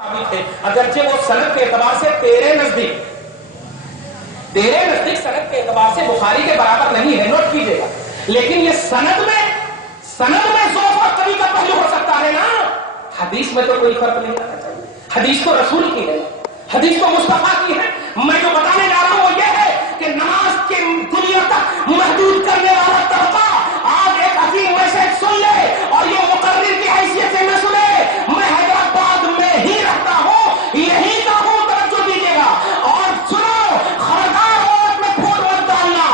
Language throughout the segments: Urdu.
ثابت ہے، اگرچہ وہ سند کے اعتبار سے تیرے نزدیک سند کے اعتبار سے بخاری کے برابر نہیں ہے، نوٹ کیجئے گا، لیکن یہ سند میں ضعف اور قوی کا پہلو ہو سکتا ہے نا، حدیث میں تو کوئی فرق نہیں آنا چاہیے، حدیث تو رسول کی ہے، حدیث تو مصطفیٰ کی ہے۔ میں جو بتانے جا رہا ہوں وہ یہ ہے کہ نماز کے دنیا تک محدود کرنے والا طبقہ آج ایک عظیم میسج سن لے اور یہ مقرر کی حیثیت سے نہ سنے۔ میں حیدرآباد میں ہی رہتا ہوں، یہی کا ہوں، توجہ دیجیے گا اور سنو، خبردار موت میں پھوٹ مت ڈالنا،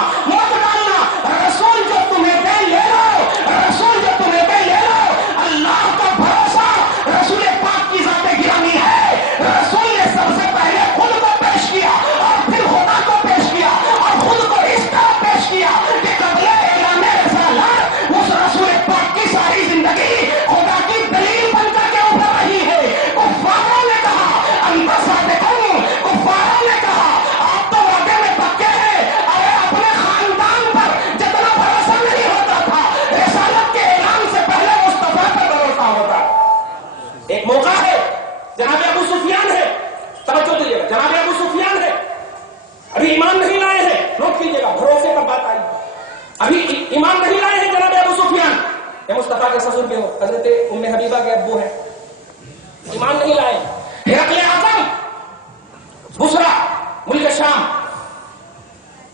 رسول جو تمہیں دے لے لو، رسول جو تمہیں دے لے لو، اللہ کا بھروسہ رسول پاک کی ذات گرامی ہے۔ رسول نے سب سے پہلے خود کو پیش کیا اور پھر خدا کو پیش کیا اور خود کو اس طرح پیش کیا کہ قبل اعلان رسالت اس رسول پاک کی ساری زندگی خدا کی دلیل بن کر کے ابھر رہی ہے۔ کفاروں نے کہا انت صادقون، کفاروں نے کہا آپ تو وعدے میں پکے ہیں، ارے اپنے خاندان پر جتنا بھروسہ نہیں ہوتا تھا رسالت کے اعلان سے پہلے مصطفیٰ پر بھروسہ ہوتا۔ ایک موقع ہے، جناب ابو سفیان ہے، توجہ دیجیے گا، جناب ابو سفیان ہے، ابھی ایمان نہیں لائے ہیں، نوٹ کیجیے گا، بھروسے پر بات آئی، ابھی ایمان نہیں لائے ہیں جناب ابو سفیان، یہ مصطفیٰ کے سسر کے ہو، حضرت ام حبیبہ کے ابو ہیں، ایمان نہیں لائے۔ ہرقل اعظم بصرہ ملک شام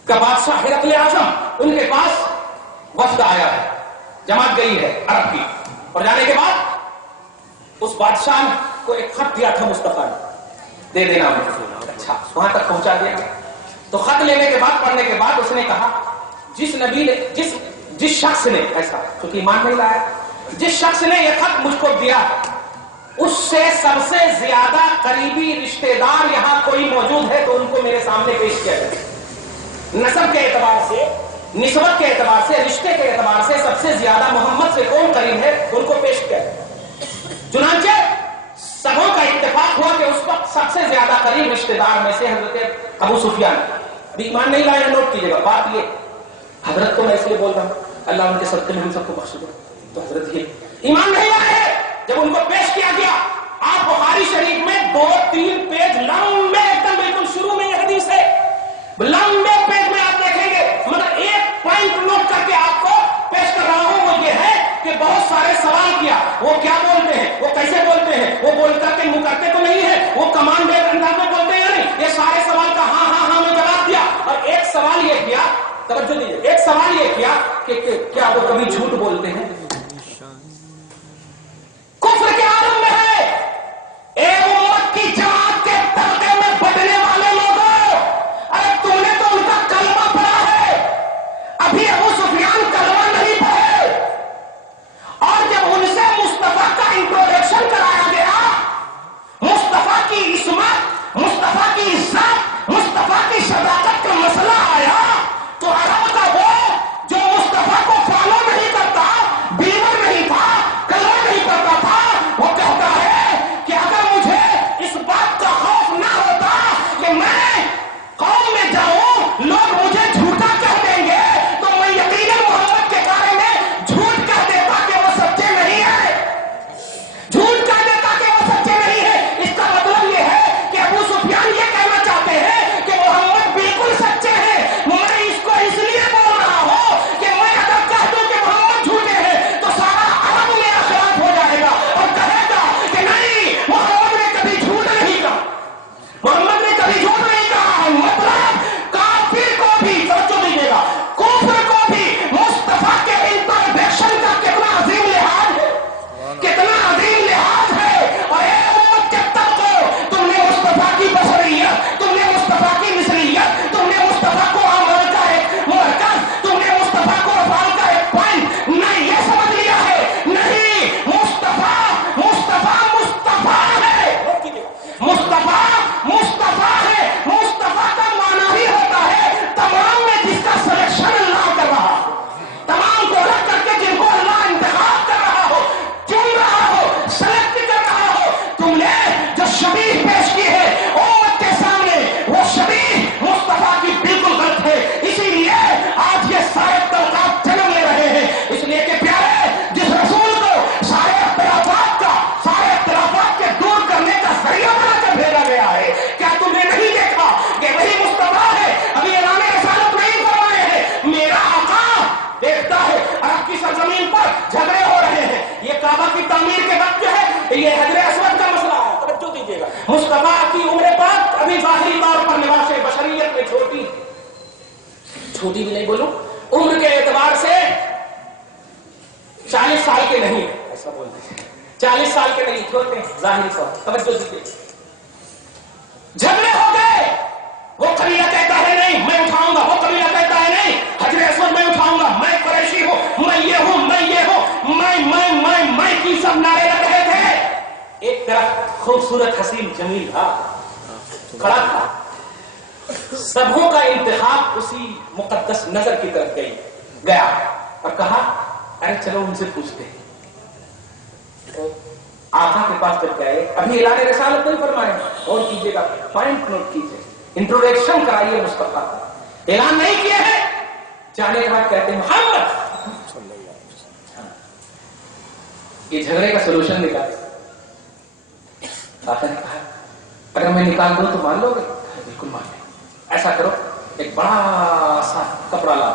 کا بادشاہ ہرقل اعظم، ان کے پاس وفد آیا ہے، جماعت گئی ہے عرب کی، اور جانے کے بعد اس بادشاہ کو ایک خط دیا تھا مصطفیٰ نے، دے دینا مجھے، اچھا وہاں تک پہنچا دیا۔ تو خط لینے کے بعد، پڑھنے کے بعد اس نے کہا جس نبی نے جس شخص نے، ایسا کیونکہ ایمان نہیں لایا، جس شخص نے یہ خط مجھ کو دیا اس سے سب سے زیادہ قریبی رشتہ دار یہاں کوئی موجود ہے تو ان کو میرے سامنے پیش کیا جائے۔ نسب کے اعتبار سے، نسبت کے اعتبار سے، رشتے کے اعتبار سے سب سے زیادہ محمد سے کون قریب ہے ان کو پیش کیا جائے۔ چنانچہ سبوں کا اتفاق ہوا کہ اس وقت سب سے زیادہ قریب رشتہ دار میں سے حضرت ابو سفیان، بھی ایمان نہیں لائے، نوٹ کیجیے گا بات یہ، حضرت کو میں اس لیے بول رہا ہوں اللہ ان کے صدقے میں ہم سب کو بخش دے، تو حضرت یہ ایمان نہیں لائے۔ جب ان کو پیش کیا گیا، آپ بخاری شریف میں 2-3 پیج لمبے، ایک دم بالکل شروع میں یہ حدیث ہے، لمبے پیج میں آپ دیکھیں گے، مگر ایک پوائنٹ نوٹ کر کے آپ کو پیش کر رہا ہوں، وہ یہ ہے کہ بہت سارے سوال کیا، وہ کیا بولتے ہیں، وہ کیسے بولتے ہیں، وہ بول کر کے منہ کرتے تو نہیں ہے، وہ کمان بے انداز میں بولتے ہیں یا نہیں، یہ سارے سوال کا ہاں میں جواب دیا۔ اور ایک سوال یہ کیا، توجہ دیجیے، ایک سوال یہ کیا کہ کیا وہ کبھی جھوٹ بولتے ہیں؟ کفر کے عالم میں ہے، اے امت کی جماعت کے طبقے میں بٹنے والے لوگوں، ارے تم نے تو ان کا کلمہ پڑھا ہے، ابھی ابو سفیان کلمہ نہیں پڑھے، اور جب ان سے مصطفیٰ کا انٹروڈکشن کرایا گیا، مصطفیٰ کی عصمت، مصطفیٰ کی عزت، مصطفیٰ کی صداقت کا مسئلہ آیا تو عرب کا وہ جو مصطفیٰ کو فالو نہیں کرتا، بھی ظاہری طور پر لباس بشریت میں چھوٹی بھی نہیں بولوں، عمر کے اعتبار سے 40 سال کے نہیں، ایسا بول دیجیے 40 سال کے نہیں، چھوٹے ظاہری طور توجہ دیجیے. جھگڑے ہو گئے، وہ قبیلہ کہتا ہے نہیں میں اٹھاؤں گا، وہ قبیلہ کہتا ہے نہیں حجر اسود میں اٹھاؤں گا، میں قریشی ہوں، میں یہ ہوں، میں یہ ہوں، میں کی سب نعرے لگ رہے تھے. ایک طرف خوبصورت حسین جمیل تھا کھڑا تھا، سبوں کا انتخاب اسی مقدس نظر کی طرف گیا اور کہا ارے چلو ان سے پوچھتے ہیں. آقا کے پاس جب گئے، ابھی اعلان رسالت نہیں فرمائے، اور کیجیے گا پوائنٹ نوٹ کیجیے، انٹروڈکشن کرائیے مصطفیٰ کا، اعلان نہیں کیا ہے. جانے کے بعد کہتے ہیں محمد یہ جھگڑے کا سولوشن نکالے. آقا نے کہا اگر میں نکال دوں تو مان لو گے؟ بالکل مان لیں. ایسا کرو ایک بڑا سا کپڑا لا.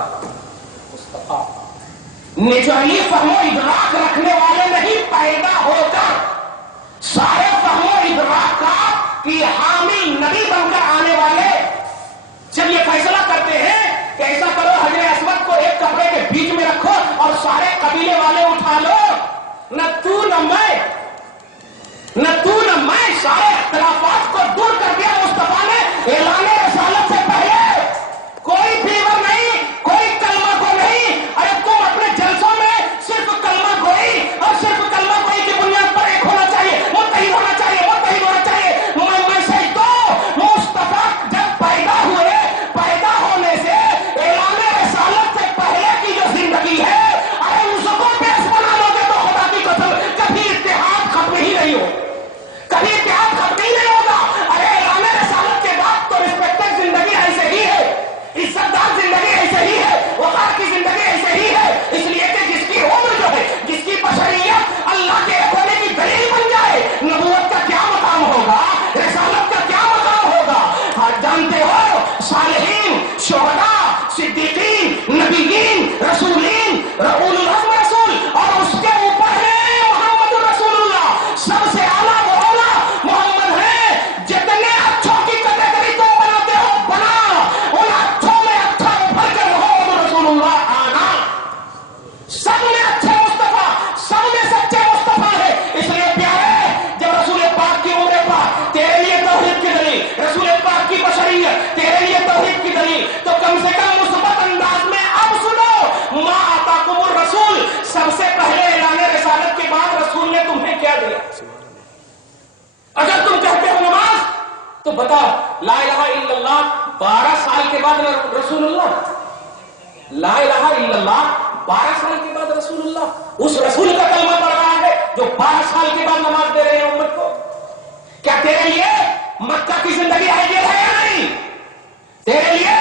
مصطفیٰ نجومی فہم و ادراک رکھنے والے نہیں، پیدا ہو کر سارے فہم و ادراک کی حامل نبی بن کر آنے والے جب یہ فیصلہ کرتے ہیں کہ ایسا کرو حجر اسود کو ایک کپڑے کے بیچ میں رکھو اور سارے قبیلے والے اٹھا لو، نہ تو نہ میں، سارے اختلافات کو دور کر دیا مصطفیٰ نے. اعلان رسالت سے پہلے کوئی فیور نہیں، کوئی کلمہ کو نہیں. ارے تم اپنے جلسوں میں صرف کلمہ گوئی اور صرف کلمہ گوئی کی بنیاد پر ایک ہونا چاہیے، متحد ہونا چاہیے. میں سے تو مصطفیٰ جب پیدا ہوئے، پیدا ہونے سے اعلان رسالت سے پہلے کی جو زندگی ہے، ارے اس کو بیس بنا لو گے تو خدا کی قسم کبھی اتحاد ختم ہی نہیں ہو، کبھی اتحاد ختم ہی نہیں ہوگا. ارے اعلان رسالت کے بعد تو رسپیکٹڈ زندگی ایسے ہی ہے، عزت دار زندگی ایسے ہی ہے، وقار کی زندگی ایسے ہی ہے. اس لیے کہ جس کی عمر جو ہے، جس کی بشریت اللہ کے ایک ہونے کی دلیل بن جائے، نبوت کا کیا مقام ہوگا، رسالت کا کیا مقام ہوگا. جانتے ہو صالحین، شہداء، صدیقین، نبیین، رسولین، اولو العزم رسول، اور اس کے اوپر ہے محمد رسول اللہ. سب سے اعلیٰ وہ اولا محمد ہے. جتنے اچھوں کی کیٹیگری تم بناتے ہو بنا، ان اچھوں میں اچھا ابھر کے محمد رسول اللہ آنا. سب میں اچھے مصطفیٰ، سب میں سچے مصطفیٰ ہے. اس لیے پیارے جب رسول پاک کی عمر پاک تیرے لیے توحید کی دلیل، رسول پاک کی بشریت تیرے لیے توحید کی دلیل، تو کم سے کم مثبت انداز میں اب سنو ما آتاکم الرسول. سب سے پہلے اعلان رسالت کے بعد رسول نے تمہیں کیا دیا؟ اگر تم کہتے ہو نماز تو بتاؤ لا الہ الا اللہ 12 سال کے بعد رسول اللہ، لا الہ الا اللہ 12 سال کے بعد رسول اللہ. اس رسول کا کلمہ پڑھ رہا ہے جو 12 سال کے بعد نماز دے رہے ہیں امت کو. کیا تیرے لیے مکہ کی زندگی آئیڈیل ہے یا نہیں؟ تیرے لیے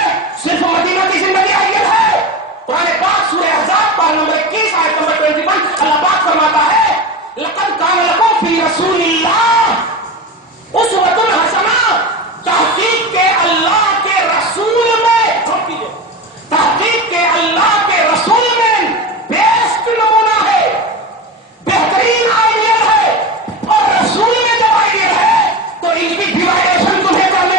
صرف مدینہ کی زندگی آئیڈیل ہے؟ قرآن پاک سورہ احزاب پارہ نمبر 21 آیت نمبر 21 اللہ پاک فرماتا ہے لقد کان لکم فی رسول اللہ اسوۃ حسنہ. تحقیق کے اللہ کے رسول میں، تحقیق کے اللہ کے رسول میں بیسٹ نمونہ ہے، بہترین آئیڈیل ہے. اور رسول میں جب آئیڈیل ہے تو ان کی ڈیوائڈیشن تمہیں کرنے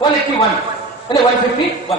181 151